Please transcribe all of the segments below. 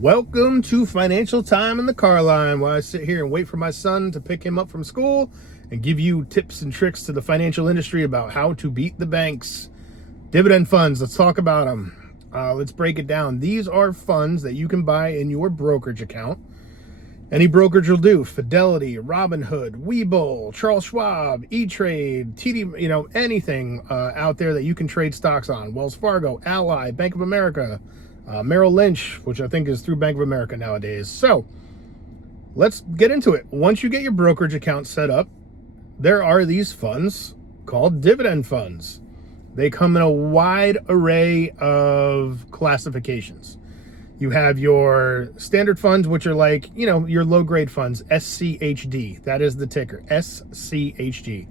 Welcome to Financial Time in the Car Line, while I sit here and wait for my son to pick him up from school and give you tips and tricks to the financial industry about how to beat the banks. Dividend funds, let's talk about them. Let's break it down. These are funds that you can buy in your brokerage account. Any brokerage will do. Fidelity, Robinhood, Webull, Charles Schwab, E-Trade, TD, anything out there that you can trade stocks on. Wells Fargo, Ally, Bank of America, Merrill Lynch, which I think is through Bank of America nowadays. So let's get into it. Once you get your brokerage account set up, there are these funds called dividend funds. They come in a wide array of classifications. You have your standard funds, which are like, your low grade funds, SCHD. That is the ticker, SCHD.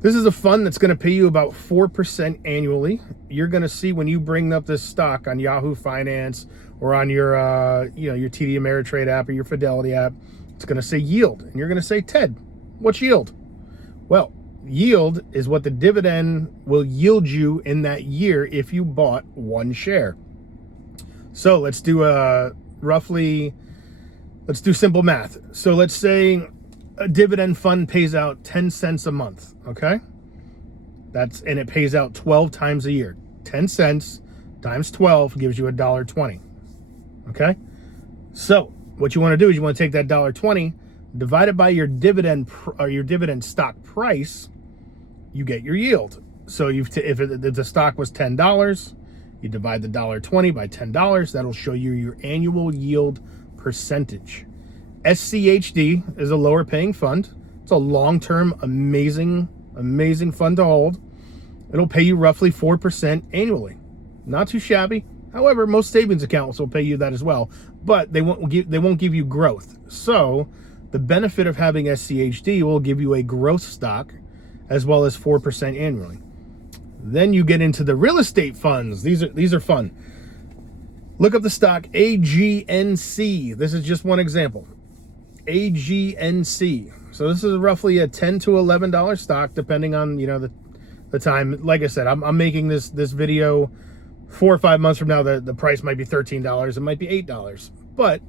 This is a fund that's going to pay you about 4% annually. You're going to see when you bring up this stock on Yahoo Finance or on your, your TD Ameritrade app or your Fidelity app, it's going to say yield. And you're going to say, Ted, what's yield? Well, yield is what the dividend will yield you in that year if you bought one share. So let's do simple math. So let's say a dividend fund pays out 10 cents a month, okay? And it pays out 12 times a year. 10 cents times 12 gives you $1.20, okay? So what you want to do is you want to take that $1.20, divide it by your dividend stock price, you get your yield. So if the stock was $10, you divide the $1.20 by $10, that'll show you your annual yield percentage. SCHD is a lower paying fund. It's a long-term, amazing fund to hold. It'll pay you roughly 4% annually. Not too shabby. However, most savings accounts will pay you that as well, but they won't give you growth. So the benefit of having SCHD will give you a growth stock as well as 4% annually. Then you get into the real estate funds. These are fun. Look up the stock AGNC. This is just one example. AGNC. So this is roughly a $10 to $11 stock, depending on the time. Like I said, I'm making this video 4 or 5 months from now. The price might be $13. It might be $8. But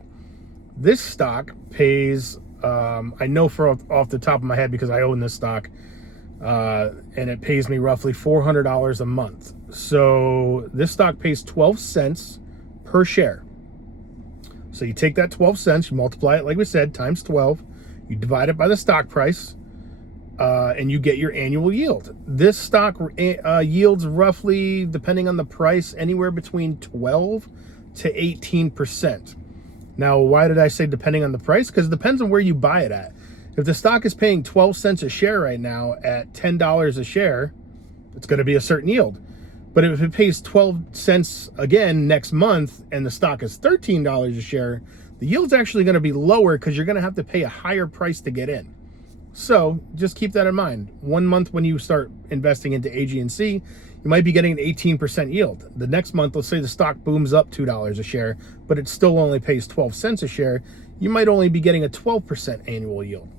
this stock pays. I know off the top of my head because I own this stock. And it pays me roughly $400 a month. So this stock pays 12 cents per share. So you take that 12 cents, you multiply it, like we said, times 12, you divide it by the stock price, and you get your annual yield. This stock yields roughly, depending on the price, anywhere between 12 to 18%. Now, why did I say depending on the price? Because it depends on where you buy it at. If the stock is paying 12 cents a share right now at $10 a share, it's going to be a certain yield. But if it pays 12 cents again next month and the stock is $13 a share, the yield's actually going to be lower because you're going to have to pay a higher price to get in. So just keep that in mind. 1 month when you start investing into AGNC, you might be getting an 18% yield. The next month, let's say the stock booms up $2 a share, but it still only pays 12 cents a share, you might only be getting a 12% annual yield.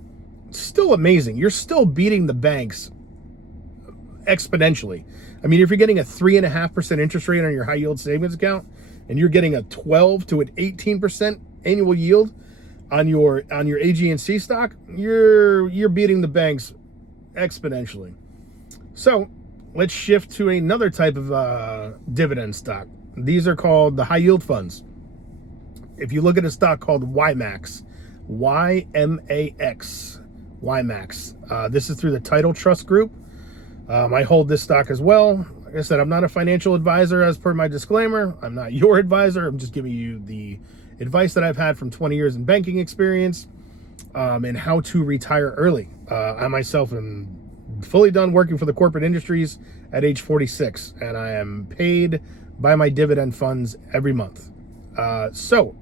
Still amazing. You're still beating the banks exponentially. I mean, if you're getting a 3.5% interest rate on your high yield savings account and you're getting a 12 to an 18% annual yield on your AGNC stock, you're beating the banks exponentially. So let's shift to another type of dividend stock. These are called the high yield funds. If you look at a stock called YMAX, YMAX. This is through the Tidal Trust Group. I hold this stock as well. Like I said, I'm not a financial advisor as per my disclaimer. I'm not your advisor. I'm just giving you the advice that I've had from 20 years in banking experience and how to retire early. I myself am fully done working for the corporate industries at age 46, and I am paid by my dividend funds every month. So,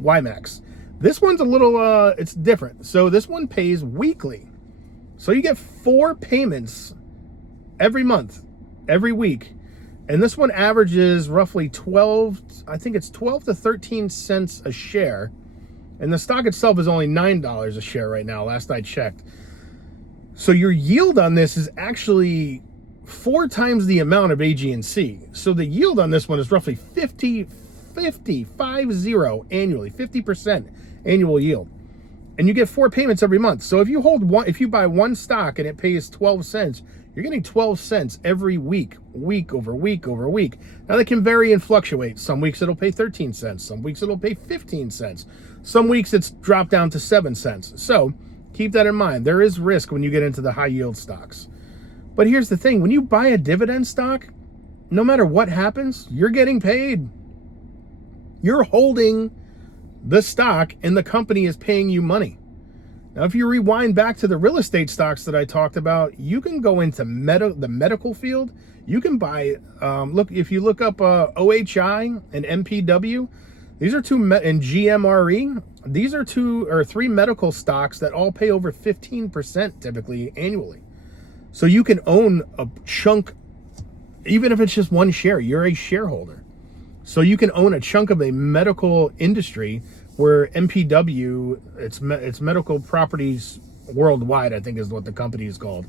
YMAX. This one's a little, it's different. So this one pays weekly. So you get 4 payments every month, every week. And this one averages roughly 12 to 13 cents a share. And the stock itself is only $9 a share right now, last I checked. So your yield on this is actually 4 times the amount of AGNC. So the yield on this one is roughly 50 annually, 50% annual yield. And you get 4 payments every month. So if you buy one stock and it pays 12 cents, you're getting 12 cents every week, week over week over week. Now they can vary and fluctuate. Some weeks it'll pay 13 cents. Some weeks it'll pay 15 cents. Some weeks it's dropped down to 7 cents. So keep that in mind. There is risk when you get into the high yield stocks. But here's the thing. When you buy a dividend stock, no matter what happens, you're getting paid. You're holding the stock and the company is paying you money. Now, if you rewind back to the real estate stocks that I talked about, you can go into the medical field. You can buy, if you look up OHI and MPW, these are and GMRE, these are 2 or 3 medical stocks that all pay over 15% typically annually. So you can own a chunk, even if it's just one share, you're a shareholder. So you can own a chunk of a medical industry where MPW, it's Medical Properties Worldwide, I think is what the company is called.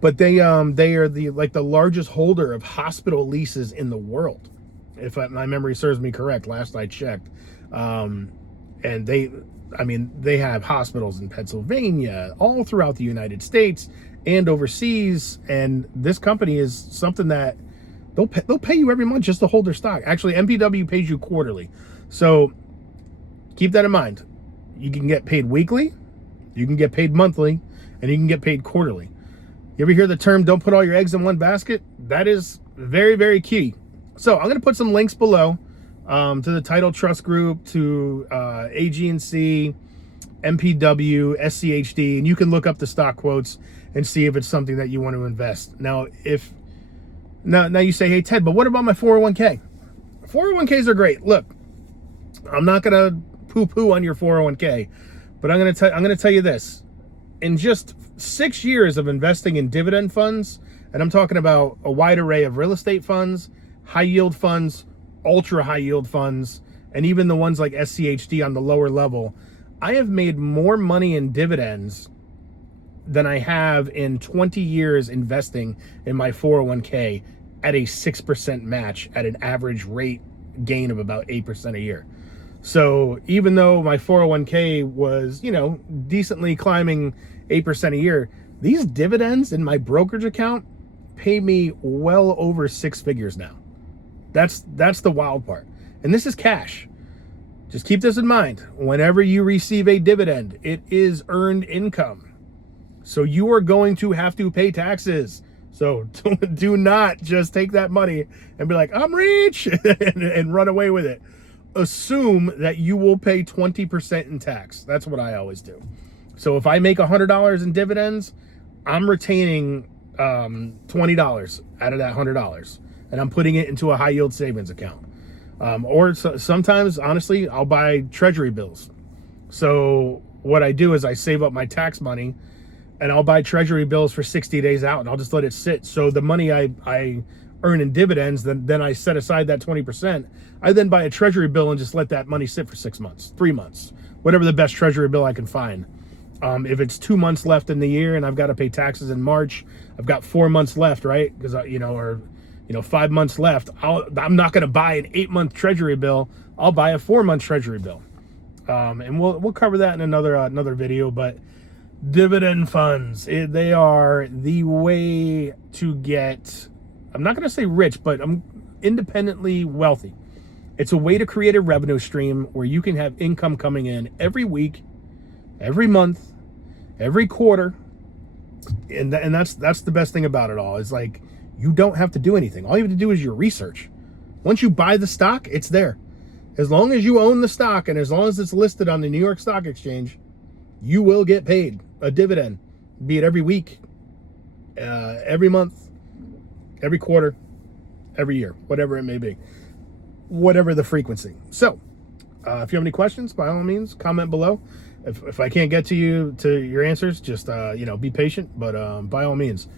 But they are the largest holder of hospital leases in the world, if my memory serves me correct. Last I checked, and they have hospitals in Pennsylvania, all throughout the United States and overseas. And this company is something that they'll pay you every month just to hold their stock. Actually, MPW pays you quarterly, so keep that in mind. You can get paid weekly, you can get paid monthly, and you can get paid quarterly. You ever hear the term, don't put all your eggs in one basket? That is very, very key. So I'm going to put some links below to the Tidal Trust Group, to AGNC, MPW, SCHD, and you can look up the stock quotes and see if it's something that you want to invest. Now, now you say, hey, Ted, but what about my 401k? 401ks are great. Look, I'm not going to poo-poo on your 401k, but I'm going to tell you this. In just 6 years of investing in dividend funds, and I'm talking about a wide array of real estate funds, high yield funds, ultra high yield funds, and even the ones like SCHD on the lower level, I have made more money in dividends than I have in 20 years investing in my 401k at a 6% match at an average rate gain of about 8% a year. So even though my 401k was, decently climbing 8% a year, these dividends in my brokerage account pay me well over 6 figures now. That's the wild part. And this is cash. Just keep this in mind. Whenever you receive a dividend, it is earned income. So you are going to have to pay taxes. So do not just take that money and be like, I'm rich, and run away with it. Assume that you will pay 20% in tax. That's what I always do. So if I make $100 in dividends, I'm retaining $20 out of that $100, and I'm putting it into a high yield savings account. Sometimes, honestly, I'll buy treasury bills. So what I do is I save up my tax money, and I'll buy treasury bills for 60 days out, and I'll just let it sit. So the money I earn in dividends, then I set aside that 20%. I then buy a treasury bill and just let that money sit for 6 months, 3 months, whatever the best treasury bill I can find. If it's 2 months left in the year and I've got to pay taxes in March, I've got 4 months left, right? Because, 5 months left. I'm not going to buy an 8-month treasury bill. I'll buy a 4-month treasury bill. And we'll cover that in another video. But dividend funds, they are the way to get, I'm not going to say rich, but I'm independently wealthy. It's a way to create a revenue stream where you can have income coming in every week, every month, every quarter. And that's the best thing about it all. Is like, you don't have to do anything. All you have to do is your research. Once you buy the stock, it's there. As long as you own the stock and as long as it's listed on the New York Stock Exchange, you will get paid a dividend, be it every week, every month, every quarter, every year, whatever it may be, whatever the frequency. So if you have any questions, by all means, comment below. If I can't get to your answers, just be patient. But by all means,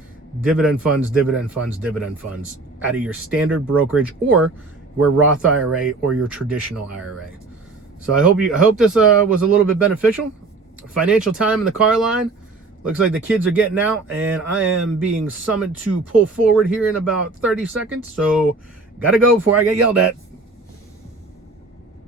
dividend funds out of your standard brokerage or your Roth IRA or your traditional IRA. So I hope this was a little bit beneficial. Financial time in the car line. Looks like the kids are getting out, and I am being summoned to pull forward here in about 30 seconds. So gotta go before I get yelled at.